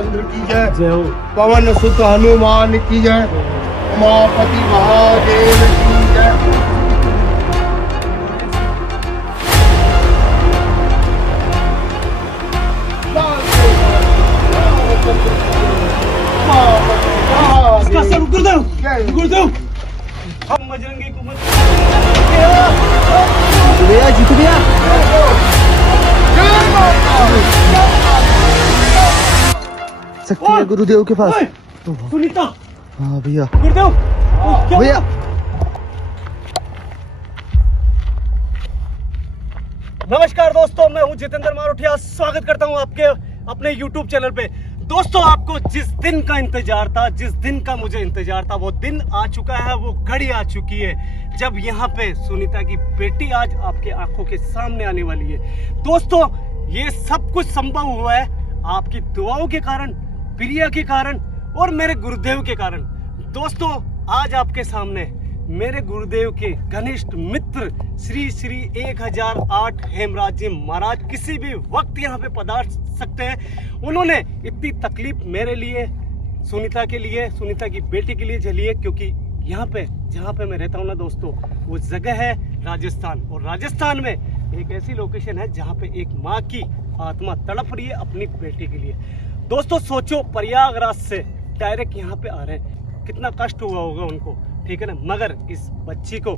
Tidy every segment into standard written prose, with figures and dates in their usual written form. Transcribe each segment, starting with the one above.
रामचंद्र की जय। पवन सुत हनुमान की जय। उमापति महादेव की जय। गुरुदेव हम बजरंगी को भैया जीतू भैया शक्ति है गुरुदेव के पास। सुनीता। हाँ भैया। गुरुदेव भैया नमस्कार दोस्तों, मैं हूं जितेंद्र मारोठिया। स्वागत करता हूं आपके अपने YouTube चैनल पे। दोस्तों, आपको जिस दिन का इंतजार था, जिस दिन का मुझे इंतजार था, वो दिन आ चुका है, वो घड़ी आ चुकी है जब यहाँ पे सुनीता की बेटी आज आपके आंखों के सामने आने वाली है। दोस्तों, ये सब कुछ संभव हुआ है आपकी दुआओं के कारण, प्रिया के कारण और मेरे गुरुदेव के कारण। दोस्तों, आज आपके सामने मेरे गुरुदेव के घनिष्ठ मित्र श्री श्री 1008 हेमराज जी महाराज किसी भी वक्त यहाँ पे पधार सकते हैं। उन्होंने इतनी तकलीफ मेरे लिए, सुनीता के लिए, सुनीता की बेटी के लिए झेली है, क्योंकि यहाँ पे जहाँ पे मैं रहता हूँ ना दोस्तों, वो जगह है राजस्थान। और राजस्थान में एक ऐसी लोकेशन है जहाँ पे एक माँ की आत्मा तड़प रही है अपनी बेटी के लिए। दोस्तों सोचो, प्रयागराज से डायरेक्ट यहाँ पे आ रहे हैं, कितना कष्ट हुआ होगा उनको, ठीक है ना। मगर इस बच्ची को,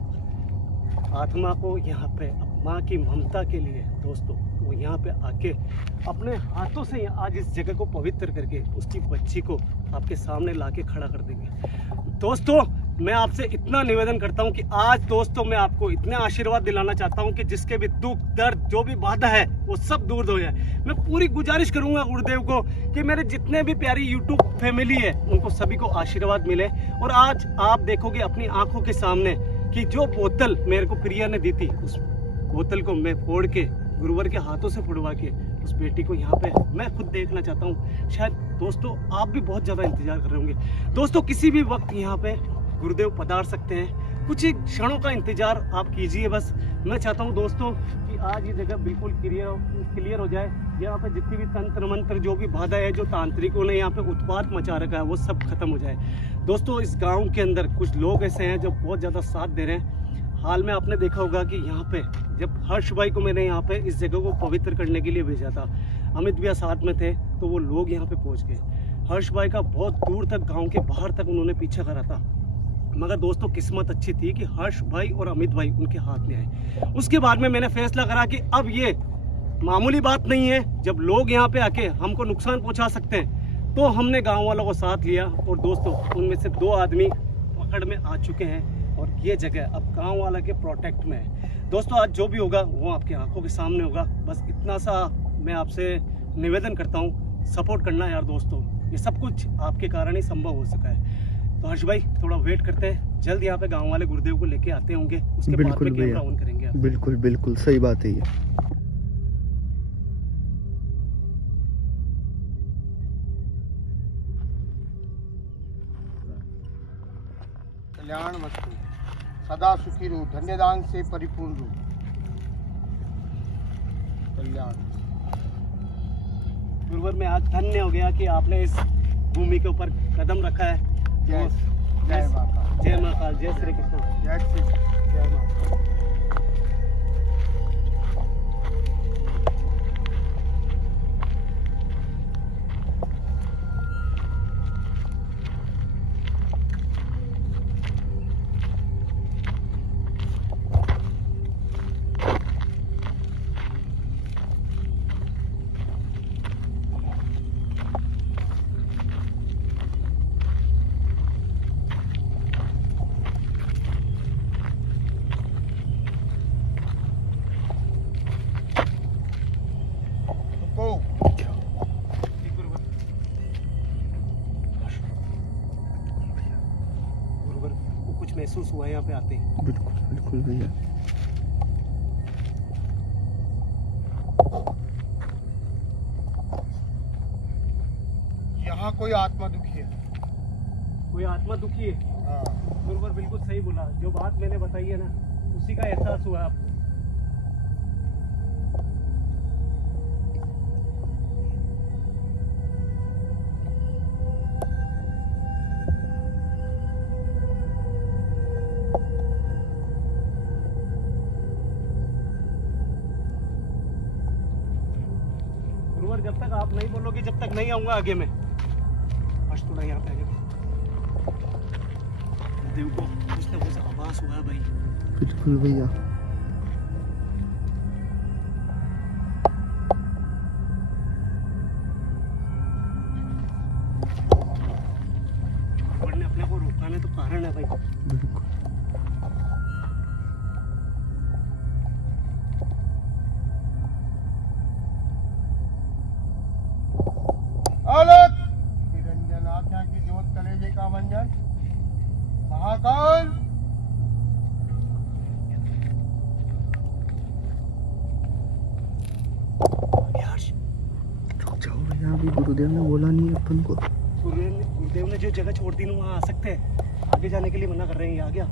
आत्मा को यहाँ पे माँ की ममता के लिए दोस्तों वो यहाँ पे आके अपने हाथों से आज इस जगह को पवित्र करके उसकी बच्ची को आपके सामने लाके खड़ा कर देंगे। दोस्तों, मैं आपसे इतना निवेदन करता हूँ कि आज दोस्तों मैं आपको इतने आशीर्वाद दिलाना चाहता हूँ कि जिसके भी दुख दर्द जो भी बाधा है वो सब दूर हो जाए। मैं पूरी गुजारिश करूँगा गुरुदेव को कि मेरे जितने भी प्यारी यूट्यूब फैमिली है उनको सभी को आशीर्वाद मिले। और आज आप देखोगे अपनी आंखों के सामने कि जो बोतल मेरे को प्रिया ने दी थी, उस बोतल को मैं फोड़ के गुरुवर के हाथों से फुड़वा के उस बेटी को यहाँ पे मैं खुद देखना चाहता हूँ। शायद दोस्तों आप भी बहुत ज़्यादा इंतजार कर रहे होंगे। दोस्तों, किसी भी वक्त यहाँ पे गुरुदेव पधार सकते हैं, कुछ ही क्षणों का इंतजार आप कीजिए बस। मैं चाहता हूँ दोस्तों कि आज ये जगह बिल्कुल क्लियर हो जाए। यहाँ पे जितनी भी तंत्र मंत्र, जो भी बाधा है, जो तांत्रिकों ने यहाँ पे उत्पात मचा रखा है, वो सब खत्म हो जाए। दोस्तों, इस गाँव के अंदर कुछ लोग ऐसे हैं जो बहुत ज़्यादा साथ दे रहे हैं। हाल में आपने देखा होगा कि यहाँ पे जब हर्ष भाई को मैंने यहाँ पे इस जगह को पवित्र करने के लिए भेजा था, अमित भैया साथ में थे, तो वो लोग यहाँ पे पहुँच गए। हर्ष भाई का बहुत दूर तक, गाँव के बाहर तक उन्होंने पीछा करा था। मगर दोस्तों किस्मत अच्छी थी कि हर्ष भाई और अमित भाई उनके हाथ में आए। उसके बाद में मैंने फैसला करा कि अब ये मामूली बात नहीं है, जब लोग यहाँ पे आके हमको नुकसान पहुँचा सकते हैं, तो हमने गाँव वालों को साथ लिया। और दोस्तों, उनमें से 2 आदमी पकड़ में आ चुके हैं और ये जगह अब गाँव वाला के प्रोटेक्ट में है। दोस्तों, आज जो भी होगा वो आपकी आंखों के सामने होगा। बस इतना सा मैं आपसे निवेदन करता हूँ, सपोर्ट करना यार दोस्तों। ये सब कुछ आपके कारण ही संभव हो सका है। तो हर्ष भाई थोड़ा वेट करते हैं, जल्द यहाँ पे गांव वाले गुरुदेव को लेके आते होंगे, उसके बाद में कैमरा ऑन करेंगे। बिल्कुल बिल्कुल सही बात है ये। कल्याण मस्तु, सदा सुखी रहो, धन्यदान से परिपूर्ण रहो, कल्याण। गुरुवर, मैं आज धन्य हो गया कि आपने इस भूमि के ऊपर कदम रखा है। जय जय माता, जय माता, जय श्री कृष्ण, जय श्री, जय माता। कुछ महसूस हुआ यहाँ पे आते ही? बिल्कुल बिल्कुल भैया। यहाँ कोई आत्मा दुखी है, कोई आत्मा दुखी है? हाँ। गुरुवर बिल्कुल सही बोला, जो बात मैंने बताई है ना, उसी का एहसास हुआ आपको। आप नहीं बोलोगे जब तक नहीं आऊंगा आगे में। आज थोड़ा यहाँ पे आगे देव को कुछ ना कुछ आवाज हुआ है भाई। बिल्कुल भैया। ने अपने को रोकाने तो कारण है भाई। बिल्कुल। अलग निरंजन आख्या की ज्योत कलेजे का मंजन महाकाल। रुक जाओ भैया, अभी गुरुदेव ने बोला नहीं है अपन को। गुरुदेव ने जो जगह छोड़ दी ना वहाँ आ सकते हैं, आगे जाने के लिए मना कर रहे हैं। ये आ गया।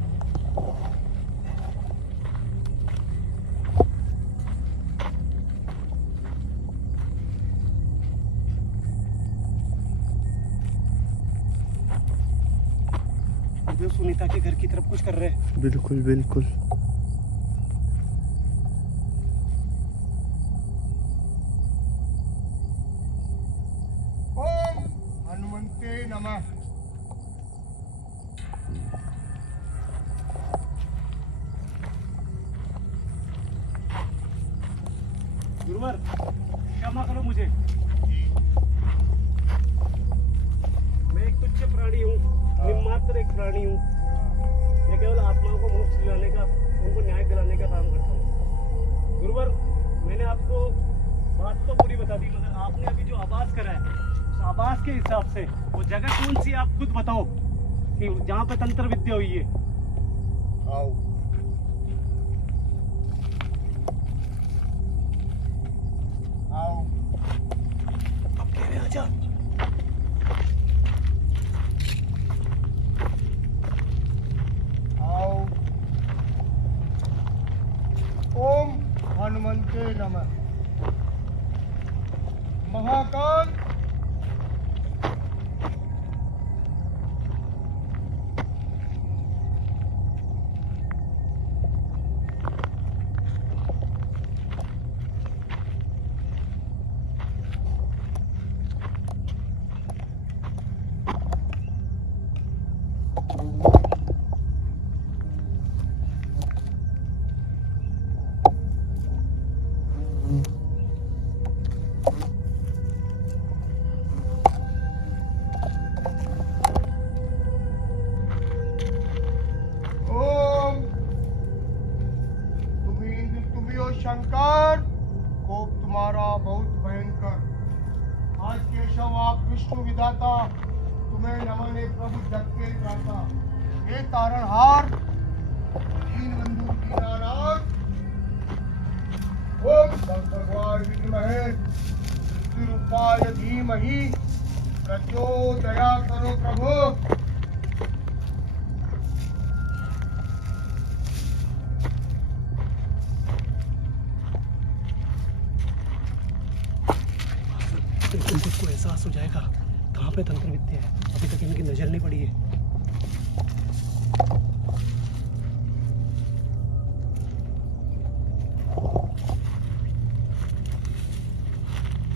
गुरुदेव सुनीता के घर की तरफ कुछ कर रहे हैं। बिल्कुल बिल्कुल। ओम हनुमंते नमः। गुरुवर क्षमा करो मुझे, मैं एक तुच्छ प्राणी हूँ, निम्मात्र एक प्राणी हूँ। मैं केवल आत्माओं को मोक्ष दिलाने का, उनको न्याय दिलाने का काम करता हूँ। गुरुवर मैंने आपको बात तो पूरी बता दी, मगर आपने अभी जो आवाज करा है उस आवाज के हिसाब से वो जगह कौन सी आप खुद बताओ कि जहाँ पे तंत्र विद्या हुई है। आओ आओ। अब कह रहे आजा। आओ। ओम हनुमंते नमः। महाकाल शंकर, कोप तुम्हारा बहुत भयंकर। आज केशव आप विष्णु विधाता, तुम्हें नमन है प्रभु जग के त्राता। हे तारणहार, दीन बंधु दीनानाथ, ओम भगवान विद्महे मृत्युरूपाय धीमहि प्रचोदया करो प्रभु। इनको एहसास हो जाएगा कहाँ पे तंत्र विद्या है, अभी तक इनकी नजर नहीं पड़ी है।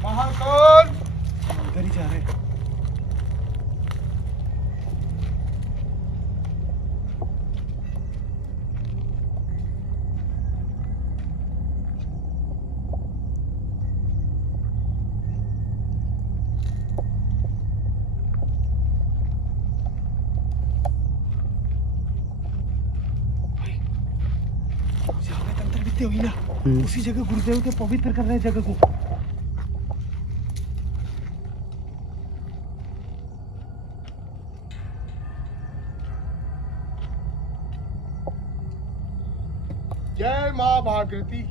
महाकाल उधर ही जा रहे हैं। हुई ना, उसी जगह गुरुदेव के पवित्र कर रहे हैं जगह को। जय माँ भागीरथी,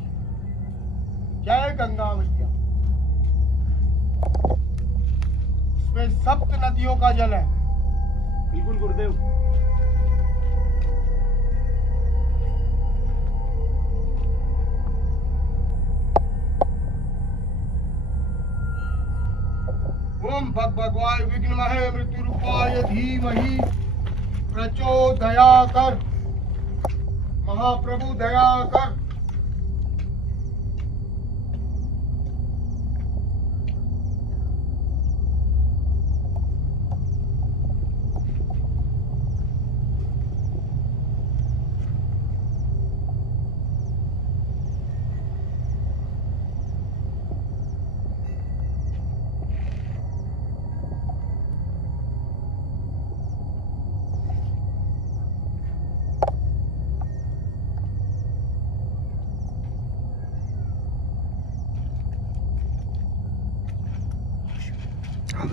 जय गंगा मैया। इसमें सप्त नदियों का जल है। बिल्कुल गुरुदेव। ओम भगवाय विघ्नमहे मृत्युरूपाय धीमहि प्रचोदयाकर। महाप्रभु दया कर।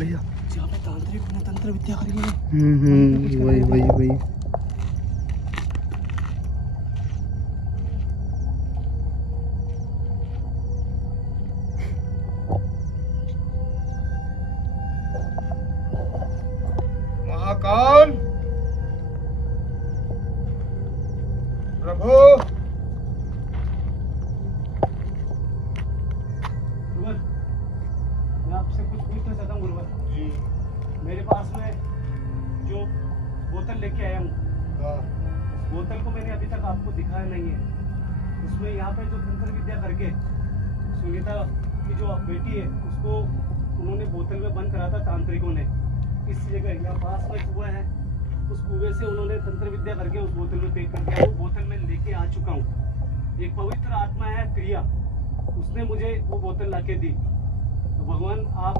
भैया। जहाँ पे तांत्रिक ने तंत्र विद्या करी है। वही वही वही। महाकाल प्रभु, गुरुवर, मैं आपसे कुछ पूछना चाहता हूँ गुरुवर। जी मेरे पास में जो बोतल लेके आया हूँ, हाँ, बोतल को मैंने अभी तक आपको दिखाया नहीं है। उसमें यहाँ पे जो तंत्र विद्या करके सुनीता की जो बेटी है उसको उन्होंने बोतल में बंद करा था तांत्रिकों ने। इस जगह यहाँ पास में कुआं है, उस कुएं से उन्होंने तंत्र विद्या करके उस बोतल में पैक कर दिया। वो बोतल में लेके आ चुका हूँ। एक पवित्र आत्मा है क्रिया, उसने मुझे वो बोतल लाके दी। तो भगवान, आप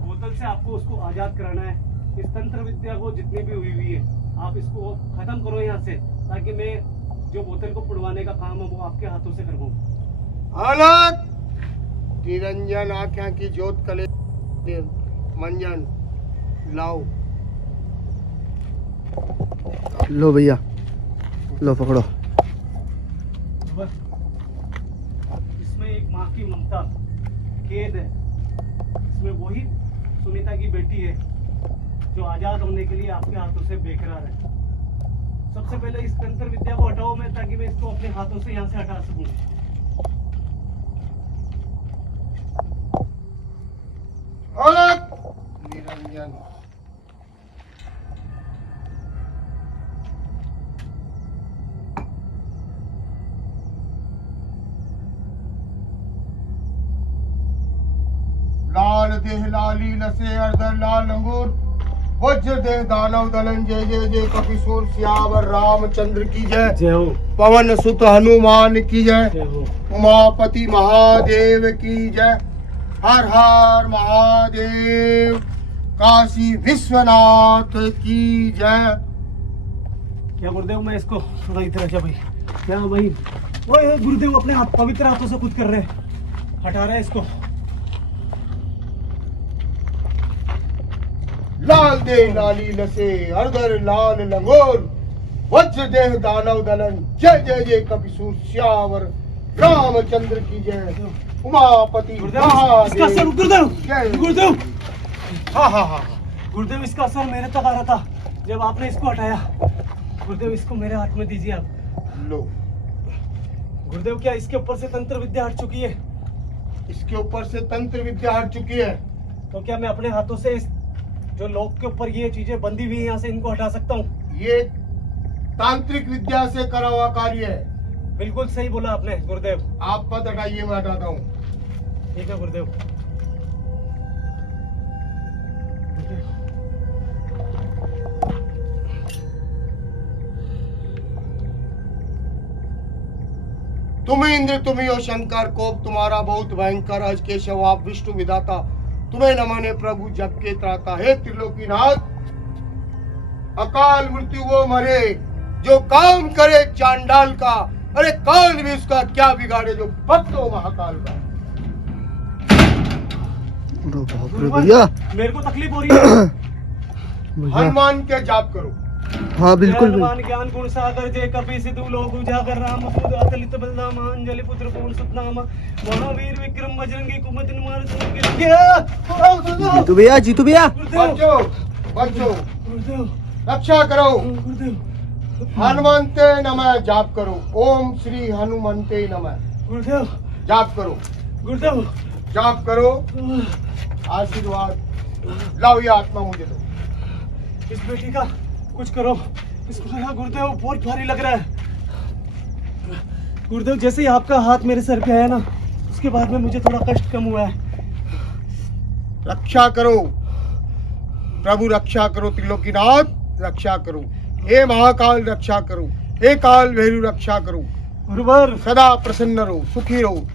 बोतल से आपको उसको आजाद कराना है। इस तंत्र विद्या को जितनी भी हुई है आप इसको खत्म करो यहाँ से, ताकि मैं जो बोतल को पुड़वाने का काम है वो आपके हाथों से करवाऊँ। अलग निरंजन आख्या की ज्योत कले मंजन लाओ। लो भैया, लो पकड़ो। इसमें एक माँ की ममता कैद है। इसमें वही सुनीता की बेटी है जो आजाद होने के लिए आपके हाथों से बेकरार है। सबसे पहले इस तंत्र विद्या को हटाओ मैं, ताकि मैं इसको अपने हाथों से यहाँ से हटा सकूं। अलग निरंजन लाल देह लाली लसे अर्धर लाल अंगूर वज्र देह दानव दलन जय जय जय कपिसूर सियावर रामचंद्र की जय। जय हो, पवन सुत हनुमान की जय। जय हो। उमापति महादेव की जय। हर हर महादेव। काशी विश्वनाथ की जय। क्या गुरुदेव, मैं इसको थोड़ा इधर आजा भाई। क्या भाई, ओए गुरुदेव अपने हाथ पवित्र हाथों से खुद कर रहे हैं, हटा रहे हैं इसको। लाल देह लाली लसे अर्धर लाल लंगोर वज्र देह दानव दलन जय जय जय कपिसूर श्यावर रामचंद्र की जय। उमापति गुरुदेव, इसका असर गुरुदेव, गुरुदेव, हाँ गुरुदेव इसका असर मेरे तक आ रहा था जब आपने इसको हटाया। गुरुदेव इसको मेरे हाथ में दीजिए आप। लो गुरुदेव, क्या इसके ऊपर से तंत्र विद्या हट चुकी है? इसके ऊपर से तंत्र विद्या हट चुकी है। तो क्या मैं अपने हाथों से इस जो लोग के ऊपर ये चीजें बंधी हुई है यहाँ से इनको हटा सकता हूँ? ये तांत्रिक विद्या से करा हुआ कार्य है। बिल्कुल सही बोला आपने गुरुदेव। आप मत हटाइए, मैं हटाता हूँ। ठीक है गुरुदेव। तुम इंद्र तुम्ही हो शंकर, कोप तुम्हारा बहुत भयंकर। अज केशव आप विष्णु विधाता, तुम्हें नमने प्रभु जग के त्राता। हे त्रिलोकीनाथ, अकाल मृत्यु वो मरे जो काम करे चांडाल का। अरे काल भी उसका क्या बिगाड़े जो भक्त हो महाकाल का। बाप रे भैया, मेरे को तकलीफ हो रही है। भैया। हनुमान के जाप करो। हाँ बिल्कुल। हनुमान ज्ञान गुण सागर जय कपि सिद्धू लोक उजागर राम दूत अतलित बलधाम अंजलि पुत्र पवन सुतनाम महावीर विक्रम बजरंगी कुमति निवार जीतू भैया, जीतू भैया। बच्चों बच्चों गुरुदेव, रक्षा करो। गुरुदेव, हनुमंते नमः जाप करो। ओम श्री हनुमंते नमः गुरुदेव, जाप करो। गुरुदेव, जाप करो। आशीर्वाद लाओ, ये आत्मा मुझे दो। इस बेटी का कुछ करो। इसको लगा गुरुदेव बहुत भारी लग रहा है। गुरुदेव, जैसे ही आपका हाथ मेरे सर पे आया ना, उसके बाद में मुझे थोड़ा कष्ट कम हुआ है। रक्षा करो प्रभु, रक्षा करो। त्रिलोकीनाथ रक्षा करो। हे महाकाल रक्षा करो। हे काल भैरव रक्षा करो। गुरुवर, सदा प्रसन्न रहो, सुखी रहो,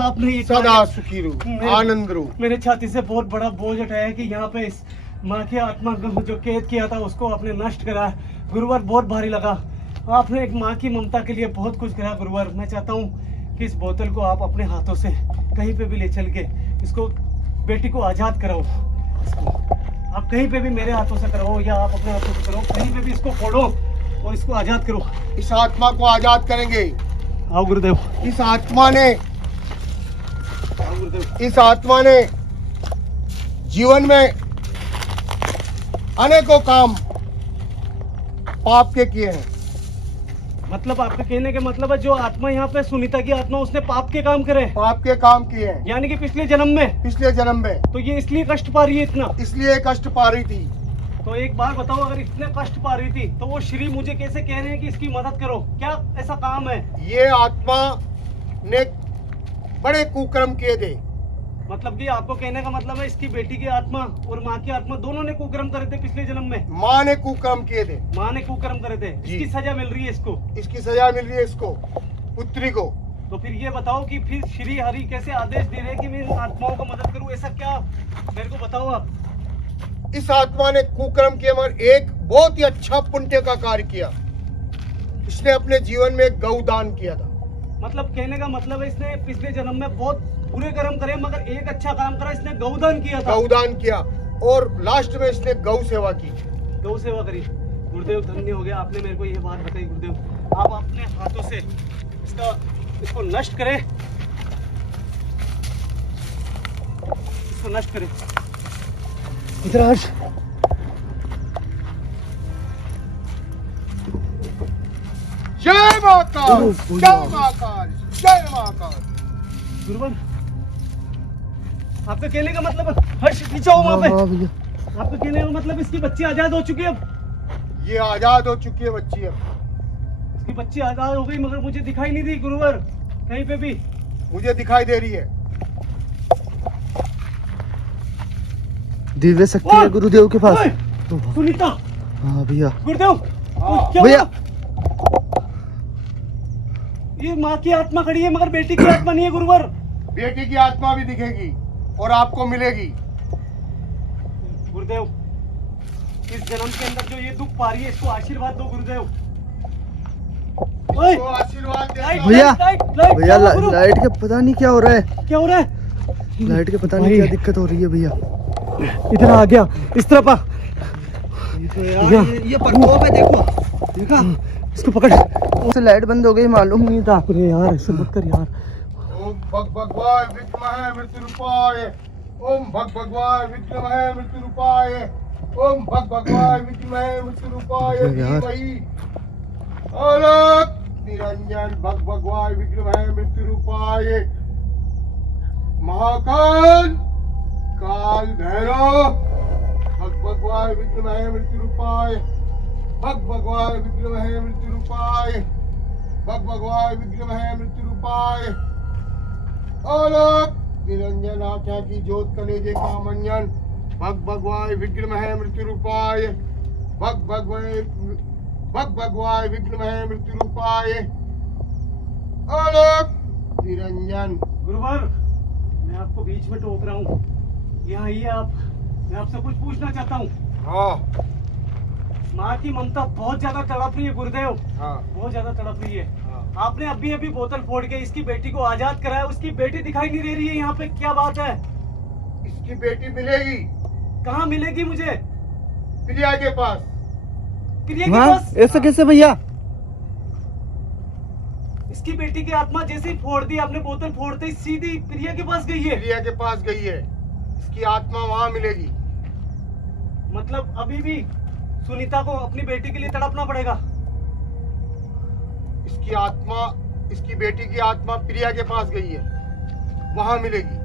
आपने ये सदा सुखी रहो, आनंद रहो। मेरे छाती से बहुत बड़ा बोझ उठाया कि यहाँ पे इस माँ की आत्मा को जो कैद किया था उसको आपने नष्ट करा। गुरुवर, बहुत भारी लगा। आपने एक माँ की ममता के लिए बहुत कुछ करा गुरुवर। मैं चाहता हूँ कि इस बोतल को आप अपने हाथों से कहीं पे भी ले चल के इसको बेटी को आजाद कराओ। आप कहीं पे भी मेरे हाथों से करो या आप अपने हाथों से करो, कहीं पे भी इसको फोड़ो और इसको आजाद करो। इस आत्मा को आजाद करेंगे। आओ गुरुदेव, इस आत्मा ने आओ गुरुदेव। इस आत्मा ने जीवन में अनेकों काम पाप के किए हैं। मतलब आपके कहने का मतलब है जो आत्मा यहाँ पे सुनीता की आत्मा, उसने पाप के काम करे, पाप के काम किए हैं यानी कि पिछले जन्म में। पिछले जन्म में, तो ये इसलिए कष्ट पा रही है इतना। इसलिए कष्ट पा रही थी। तो एक बार बताओ, अगर इतने कष्ट पा रही थी तो वो श्री मुझे कैसे कह रहे हैं कि इसकी मदद करो? क्या ऐसा काम है? ये आत्मा ने बड़े कुकर्म किए थे। मतलब कि आपको कहने का मतलब है इसकी बेटी की आत्मा और माँ की आत्मा दोनों ने कुकर्म करे थे पिछले जन्म में। माँ ने कुकर्म किए थे। माँ ने कुकर्म करे थे, जी। इसकी सजा मिल रही है इसको। इसकी सजा मिल रही है इसको, पुत्री को। तो फिर ये बताओ कि फिर श्री हरि कैसे आदेश दे रहे हैं कि मैं इन आत्माओं को मदद करूं? ऐसा क्या, मेरे को बताओ आप। इस आत्मा ने कुकर्म किया मगर एक बहुत ही अच्छा पुण्य का कार्य किया। इसने अपने जीवन में गौदान किया था। मतलब कहने का मतलब है इसने पिछले जन्म में बहुत बुरे कर्म करे मगर एक अच्छा काम करा, इसने गौदान किया था। गौदान किया और लास्ट में इसने गौ सेवा की। गौ सेवा करी। गुरुदेव धन्य हो गया, आपने मेरे को ये बात बताई। गुरुदेव आप अपने हाथों से इसको नष्ट करें, इसको नष्ट करें। इधर आज जय महाकाल, जय महाकाल, जय महाकाल। गुरुवन आपका कहने का मतलब है, हर्ष पीछा हो वहाँ पे। हाँ भैया, आपका कहने का मतलब इसकी बच्ची आजाद हो चुकी है अब। ये आजाद हो चुकी है बच्ची अब। इसकी बच्ची आजाद हो गई मगर मुझे दिखाई नहीं दी गुरुवर कहीं पे भी। मुझे दिखाई दे रही है। दिव्य शक्ति है गुरुदेव के पास। ओए, सुनीता। हाँ भैया, गुरुदेव क्या भैया। हुआ? ये माँ की आत्मा खड़ी है मगर बेटी की आत्मा नहीं है गुरुवर। बेटी की आत्मा भी दिखेगी और आपको मिलेगी। गुरुदेव इस जन्म के अंदर जो ये दुख पा रही है इसको आशीर्वाद दो गुरुदेव। ओए, तो आशीर्वाद देता लाइट, हूं। भैया, लाइट, लाइट, भैया क्या गुरु? लाइट के पता नहीं क्या हो रहा है। क्या हो रहा है? लाइट के पता नहीं भाई। क्या दिक्कत हो रही है भैया। इधर आ गया, इस तरफ आ। ये प्रकोप है, देखो देखा, इसको पकड़। उसे लाइट बंद हो गई, मालूम नहीं था। अरे यार ऐसे मत कर यार। ओम भग भगवान विद्महे मृत्यु रूपाय, ओम भग भगवान विद्महे मृत्यु रूपाय, ओम भग भगवान विद्महे मृत्यु रूपाय यार। धीमहि अलक निरंजन भग भगवान विद्महे मृत्यु रूपाय महाकाल काल भैरव भग भगवान विद्महे मृत्यु रूपाय, भग भगवान विद्महे मृत्यु रूपाय, भग भगवान विद्महे मृत्यु रूपाय अलक निरंजन आख्या की ज्योत कलेजे का मंजन भग भगवान विग्रह मृत्यु रूपाय, भग भगवान विग्रह मृत्यु रूपाय अलक निरंजन। गुरुवर मैं आपको बीच में टोक रहा हूँ, यहाँ आइए आप। मैं आपसे कुछ पूछना चाहता हूँ। हाँ माँ की ममता बहुत ज्यादा तड़प रही है गुरुदेव, हाँ बहुत ज्यादा तड़प रही है। हाँ। आपने अभी अभी बोतल फोड़ के इसकी बेटी को आजाद कराया, उसकी बेटी दिखाई नहीं दे रही है यहाँ पे, क्या बात है? इसकी बेटी मिलेगी कहाँ मिलेगी मुझे? प्रिया के पास। प्रिया के हाँ, पास? ऐसा कैसे भैया? इसकी बेटी की आत्मा जैसे ही फोड़ दी आपने, बोतल फोड़ते ही सीधी प्रिया के पास गई है। प्रिया के पास गई है, इसकी आत्मा वहाँ मिलेगी। मतलब अभी भी सुनीता को अपनी बेटी के लिए तड़पना पड़ेगा। इसकी आत्मा, इसकी बेटी की आत्मा प्रिया के पास गई है, वहाँ मिलेगी।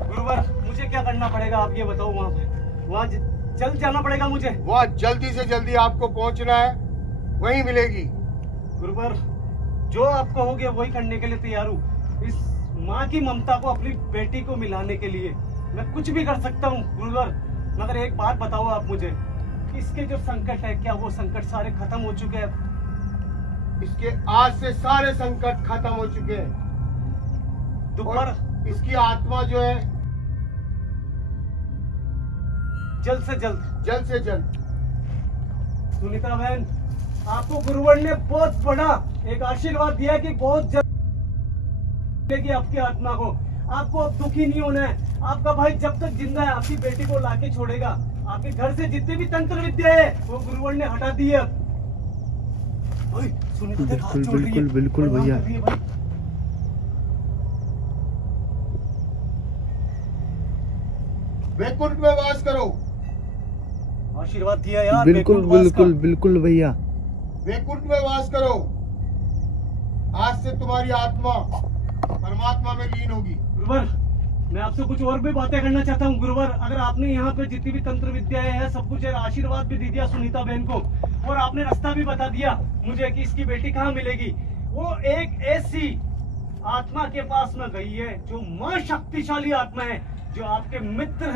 गुरुवर मुझे क्या करना पड़ेगा आप ये बताओ? वहाँ पे वहाँ जल्द जाना पड़ेगा मुझे। वहाँ जल्दी से जल्दी आपको पहुँचना है, वहीं मिलेगी। गुरुवर जो आप कहोगे वही करने के लिए तैयार हूँ। इस माँ की ममता को अपनी बेटी को मिलाने के लिए मैं कुछ भी कर सकता हूँ गुरुवर। मगर एक बात बताओ आप मुझे, इसके जो संकट है क्या वो संकट सारे खत्म हो चुके हैं? इसके आज से सारे संकट खत्म हो चुके हैं। दोबारा और इसकी आत्मा जो है जल्द से जल्द सुनीता बहन, आपको गुरुवर ने बहुत बड़ा एक आशीर्वाद दिया कि बहुत जल्द मिलेगी आपकी आत्मा को। आपको अब दुखी नहीं होना है। आपका भाई जब तक जिंदा है आपकी बेटी को लाके छोड़ेगा। आपके घर से जितने भी तंत्र विद्या है वो गुरुवर ने हटा दी है। ओए, सुनीता देख, हाथ जोड़ रही है। बिल्कुल प्रणाम भैया। कर रही है भाई। वैकुंठ में वास करो। आशीर्वाद दिया यार। बिल्कुल वैकुंठ वास बिल्कुल का। बिल्कुल भैया। वैकुंठ में वास करो। आज से तुम्हारी आत्मा परमात्मा में लीन होगी। गुरुवर, मैं आपसे कुछ और भी बातें करना चाहता हूँ। गुरुवर, अगर आपने यहाँ पे जितनी भी तंत्र विद्याएं हैं सब कुछ है, आशीर्वाद भी दे दिया सुनीता बहन को, और आपने रास्ता भी बता दिया मुझे कि इसकी बेटी कहाँ मिलेगी। वो एक ऐसी आत्मा के पास में गई है जो मां शक्तिशाली आत्मा है, जो आपके मित्र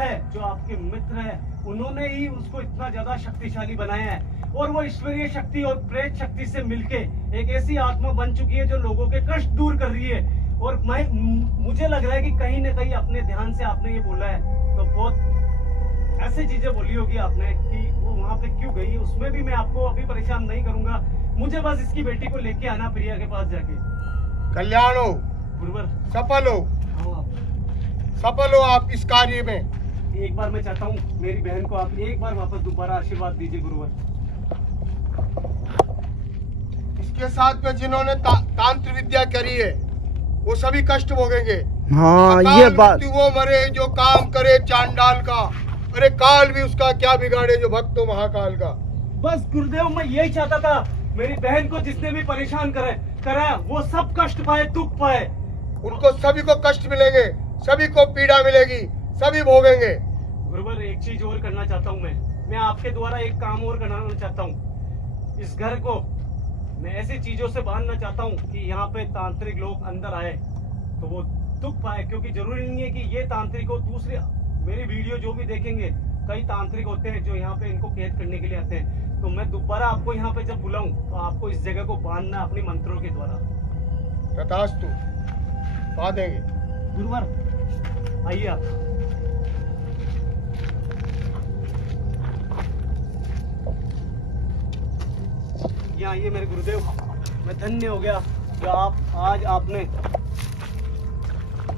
है, उन्होंने ही उसको इतना ज्यादा शक्तिशाली बनाया है। और वो ईश्वरीय शक्ति और प्रेत शक्ति से मिलके एक ऐसी आत्मा बन चुकी है जो लोगों के कष्ट दूर कर रही है। और मुझे लग रहा है कि कहीं ना कहीं अपने ध्यान से आपने ये बोला है तो बहुत ऐसी चीजें बोली होगी आपने कि वो वहां पे क्यों गई। उसमें भी मैं आपको अभी परेशान नहीं करूंगा। मुझे बस इसकी बेटी को लेके आना प्रिया के पास जाके। कल्याण हो, गुरुवर, सफल हो, आओ आप। सफल हो आप इस कार्य में। एक बार मैं चाहता हूँ मेरी बहन को आप एक बार वापस दोबारा आशीर्वाद दीजिए गुरुवर। इसके साथ में जिन्होंने तांत्रिक विद्या करी है वो सभी कष्ट भोगेंगे। हाँ अकाल ये बात। मृत्यु वो मरे जो काम करे चांडाल का। अरे काल भी उसका क्या बिगाड़े जो भक्त हो महाकाल का। बस गुरुदेव, मैं यही चाहता था मेरी बहन को जिसने भी परेशान करा वो सब कष्ट पाए, दुख पाए। उनको सभी को कष्ट मिलेंगे, सभी को पीड़ा मिलेगी, सभी भोगेंगे। गुरुवर, एक चीज और करना चाहता हूँ मैं आपके द्वारा एक काम और कराना चाहता हूँ। इस घर को मैं ऐसी चीजों से बांधना चाहता हूँ कि यहाँ पे तांत्रिक लोग अंदर आए तो वो दुख पाए, क्योंकि जरूरी नहीं है कि ये तांत्रिक हो। दूसरे मेरी वीडियो जो भी देखेंगे कई तांत्रिक होते हैं जो यहाँ पे इनको कैद करने के लिए आते हैं। तो मैं दोबारा आपको यहाँ पे जब बुलाऊं तो आपको इस जगह को बांधना अपने मंत्रों के द्वारा। तथास्तु, बांधेंगे। गुरुवर, आइए आप। यहाँ आइए मेरे गुरुदेव। मैं धन्य हो गया जो आज आपने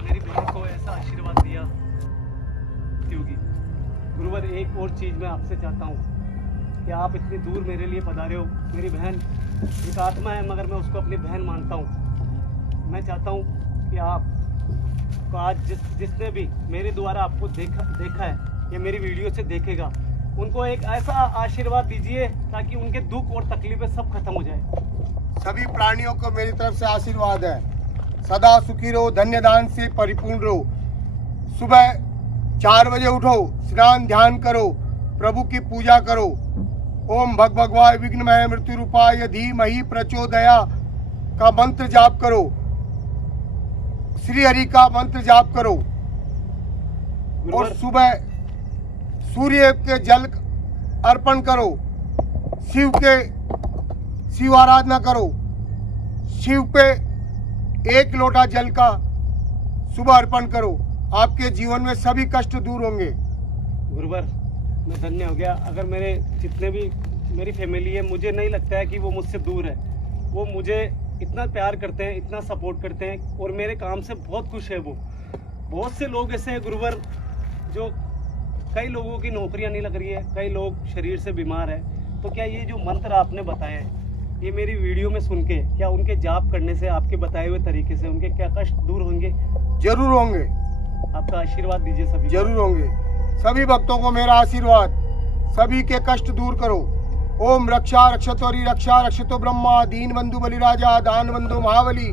मेरी बहन को ऐसा आशीर्वाद दिया। क्योंकि गुरुवर, एक और चीज मैं आपसे चाहता हूँ कि आप इतनी दूर मेरे लिए पधारे हो। मेरी बहन एक आत्मा है मगर मैं उसको अपनी बहन मानता हूँ। मैं चाहता हूँ कि आप तो आज जिसने भी मेरे द्वारा आपको देखा है या मेरी वीडियो से देखेगा, उनको एक ऐसा आशीर्वाद दीजिए ताकि उनके दुख और तकलीफें सब खत्म हो जाए। सभी प्राणियों को मेरी तरफ से आशीर्वाद है। सदा सुखी रहो, धन्य दान से परिपूर्ण रहो। सुबह 4 बजे उठो, स्नान ध्यान करो, प्रभु की पूजा करो। ओम भगवाय विघ्नमय मृत्यु रूपाय धीमहि प्रचोदया का मंत्र जाप करो। श्री हरि का मंत्र जाप करो। और सुबह सूर्य के जल अर्पण करो। शिव आराधना करो। शिव पे 1 लोटा जल का सुबह अर्पण करो। आपके जीवन में सभी कष्ट दूर होंगे। गुरुवर, मैं धन्य हो गया। अगर मेरे जितने भी मेरी फैमिली है, मुझे नहीं लगता है कि वो मुझसे दूर है। वो मुझे इतना प्यार करते हैं, इतना सपोर्ट करते हैं और मेरे काम से बहुत खुश है। वो बहुत से लोग ऐसे हैं गुरुवर जो कई लोगों की नौकरियां नहीं लग रही है, कई लोग शरीर से बीमार है। तो क्या ये जो मंत्र आपने बताए हैं, ये मेरी वीडियो में सुन के क्या उनके जाप करने से आपके बताए हुए तरीके से उनके क्या कष्ट दूर होंगे? जरूर होंगे। आपका आशीर्वाद दीजिए सभी। जरूर होंगे। सभी भक्तों को मेरा आशीर्वाद। सभी के कष्ट दूर करो। ओम रक्षा रक्षतोरी रक्षा रक्षतो ब्रह्मा दीन बंधु बलिराजा दान बंधु महाबली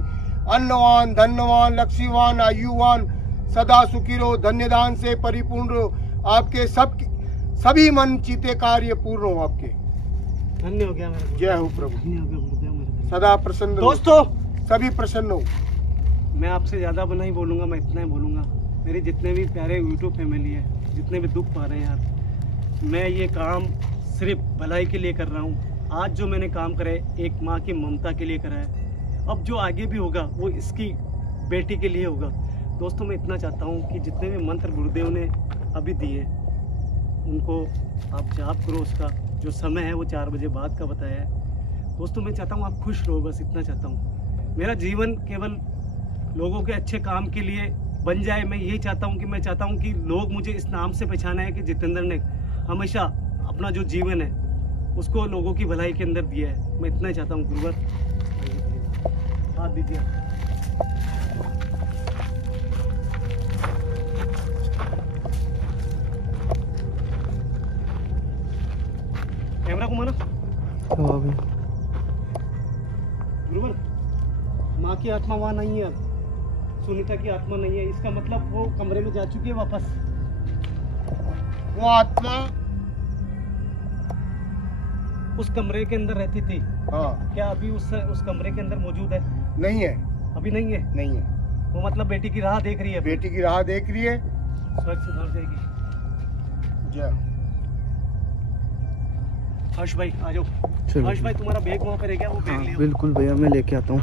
अन्नवान धन्यवान लक्ष्मीवान आयुवान सदा सुखी रहो, धन्य दान से परिपूर्ण रहो। आपके सभी मन चीते कार्य पूर्ण हो। आपके धन्य हो गया मेरे। जय हो प्रभु। धन्य हो गया गुरुदेव मेरे। सदा प्रसन्न रहो। दोस्तों, सभी प्रसन्न हो। मैं आपसे ज़्यादा नहीं बोलूँगा, मैं इतना ही बोलूँगा। मेरे जितने भी प्यारे यूट्यूब फैमिली है, जितने भी दुख पा रहे हैं यार, मैं ये काम सिर्फ भलाई के लिए कर रहा हूँ। आज जो मैंने काम करे एक माँ की ममता के लिए करा है। अब जो आगे भी होगा वो इसकी बेटी के लिए होगा। दोस्तों, मैं इतना चाहता हूँ कि जितने भी मंत्र गुरुदेव ने अभी दिए उनको आप जाप करो। उसका जो समय है वो 4 बजे बाद का बताया है। दोस्तों, मैं चाहता हूँ आप खुश रहो, बस इतना चाहता हूँ। मेरा जीवन केवल लोगों के अच्छे काम के लिए बन जाए। मैं यही चाहता हूँ कि मैं चाहता हूँ कि लोग मुझे इस नाम से पहचाने हैं कि जितेंद्र ने हमेशा अपना जो जीवन है उसको लोगों की भलाई के अंदर दिया है। मैं इतना ही चाहता हूँ। गुरुवर हाथ दीजिए। कैमरा घुमाना। हाँ भैया। गुरुवर, माँ की आत्मा वहाँ नहीं है अब, सुनीता की आत्मा नहीं है। इसका मतलब वो कमरे में जा चुकी है वापस। वो आत्मा उस कमरे के अंदर रहती थी, हाँ क्या अभी उस कमरे के अंदर मौजूद है? नहीं है, अभी नहीं है। नहीं है। वो मतलब बेटी की राह देख रही है। बेटी की राह देख रही है। स्वर्ग सुधर जाएगी। जय। हर्ष भाई आ जाओ। चलो। हर्ष भाई तुम्हारा बैग वहाँ पे रह गया, वो बैग हाँ ले आओ। बिल्कुल भैया, मैं लेके आता हूँ।